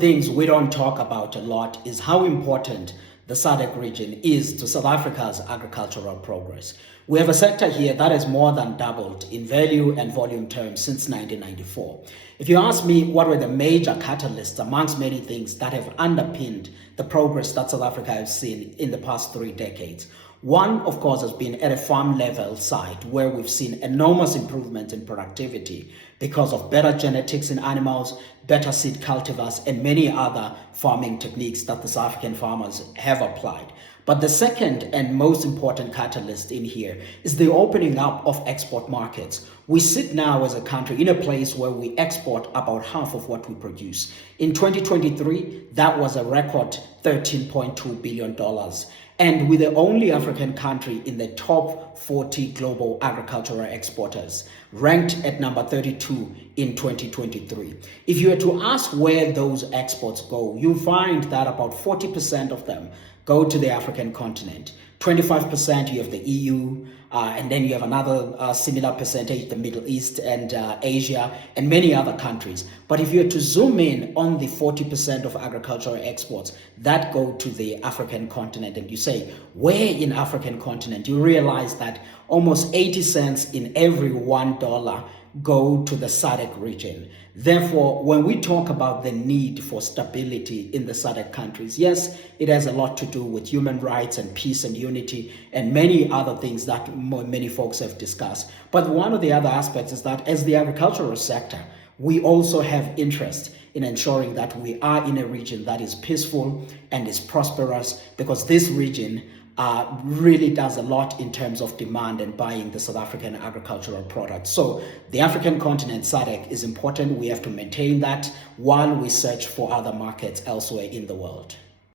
Things we don't talk about a lot is how important the SADC region is to South Africa's agricultural progress. We have a sector here that has more than doubled in value and volume terms since 1994. If you ask me what were the major catalysts amongst many things that have underpinned the progress that South Africa has seen in the past 3 decades, one, of course, has been at a farm level side where we've seen enormous improvement in productivity because of better genetics in animals, better seed cultivars, and many other farming techniques that the South African farmers have applied. But the second and most important catalyst in here is the opening up of export markets. We sit now as a country in a place where we export about half of what we produce. In 2023, that was a record $13.2 billion. And we're the only African country in the top 40 global agricultural exporters, ranked at number 32 in 2023. If you were to ask where those exports go, you'll find that about 40% of them go to the African continent. 25% you have the EU, and then you have another similar percentage, the Middle East and Asia, and many other countries. But if you were to zoom in on the 40% of agricultural exports that go to the African continent, and you say, where in African continent, you realize that almost 80 cents in every $1 go to the SADC region. Therefore, when we talk about the need for stability in the SADC countries, yes, it has a lot to do with human rights and peace and unity and many other things that many folks have discussed. But one of the other aspects is that as the agricultural sector, we also have interest in ensuring that we are in a region that is peaceful and is prosperous, because this region really does a lot in terms of demand and buying the South African agricultural products. So the African continent, SADC, is important. We have to maintain that while we search for other markets elsewhere in the world.